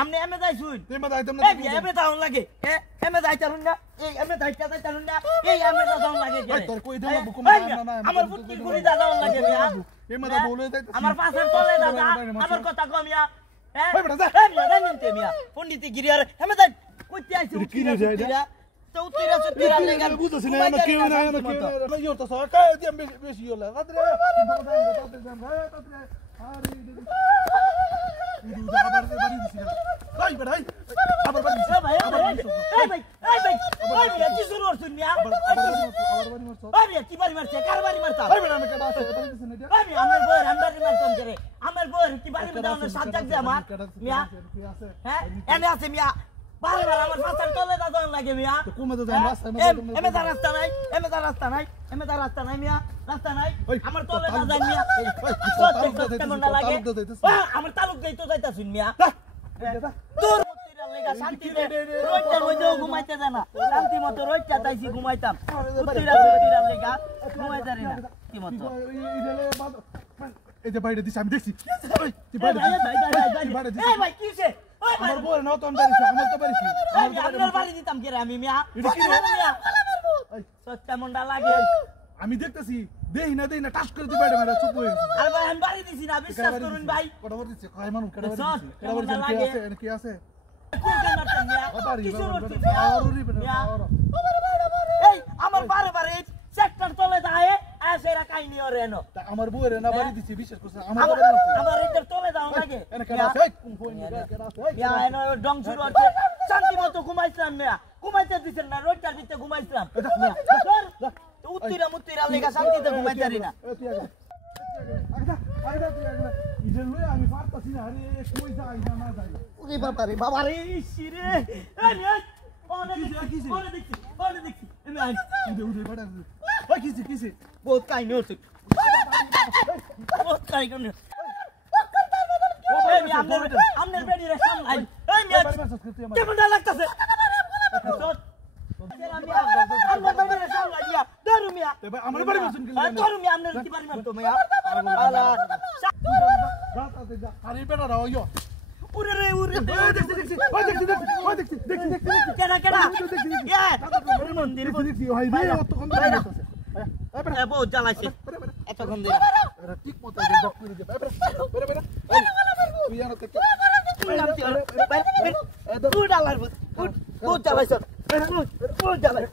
আমনে এমে যাই শুন এমে যাইতাম না এমে যাওন লাগে এমে যাইতারুন না এই এমে যাইতারুন না এই এমে যাওন লাগে তোর কই দেব বুকুম না আমার ফুটকি গুড়ি যাওন লাগে মিয়া এমে দা বলে যাইতাছি আমার পাশের তলে দাদা আমার কথা কম মিয়া হ্যাঁ মিয়া জানেনতে মিয়া পণ্ডিতি গিরিয়ার এমে যাই কইতে আইছি উকিরা তো উকিরা সুতিরা লাগা বুঝছিস না এমে কেউ না এমে কেউ না ইও তো সরকা দিয়ে বেশি হলো আদরে আমার তালুক দেই তো যাইতাছুন মিয়া তোর মতিরা লাগা শান্তিতে রইটার মধ্যে ঘুমাইতে জানা শান্তি মতো রইটা তাইছি ঘুমাইতাম মতিরা লাগা ঘুমাইতারি না কি মতো এই যে বাইরে দিছি আমি দেখছি তুই বাইরে এই ভাই কিছে ওই আমার বল নাও তো আমি আমার তো পারিছি আমার বাড়ি দিতাম কি রে আমি মিয়া মিয়া সচ্চা মন্ডা লাগে আমি দেখতেছি দেই না টাস করে তুই বাইরে মারা চুপ হয়ে গেছিস আরে ভাই আমি বাড়ি দিছি না বিশ্বাস করুন ভাই কটা দিছে কয় মানুষ কটা দিছে কি আছে কোন কেন মিয়া কিছু করছিস মিয়া এই আমার বারে বারে সেক্টর তলে যায় আছেরা কাইনি ওরে এনো আমার বউয়ের না বাড়ি দিছি বিশ্বাস করছ আমার এটার তলে দাও লাগে এনে কেন আছে কোন ফোন মিয়া এনো ডং শুরু হচ্ছে শান্তি মতো ঘুমাইছিলাম মিয়া ঘুমাইতে দিছেন না রোজটার ভিতরে ঘুমাইছিলাম মিয়া উত্তিরা মুত্তিরা লেগা শান্তিতে ঘুমাইতারি না আমি পারতাছি না আরে কই যাই না যাই ওরে বাবা রে শিরে দেখছি এমনি আই উদে বড়া ওই কিছে বহুত কাহিনী হচ্ছে বহুত কাহিনী আমনের বেডি রে সামলাই এই মিয়া কেমন লাগতাছে আমনের বেডি রে সামলাই মিয়া দরু মিয়া আমার বাড়ি বসুন কি দরু মিয়া আমনের কি বাড়ি মারতো মিয়া আলা আরে বেটা রাও ইয়ো উরে দেখছি কেডা ইয়া মন্দির দেখছি ভাই রে অতক্ষণ ধরে যাচ্ছে এ বহুত জ্বালাইছে এতক্ষণ ধরে এরা ঠিক মতো ডক্টর দিতে বেরে তুই জানো তো বহুত জ্বালাইছে বহুত জ্বালাইছে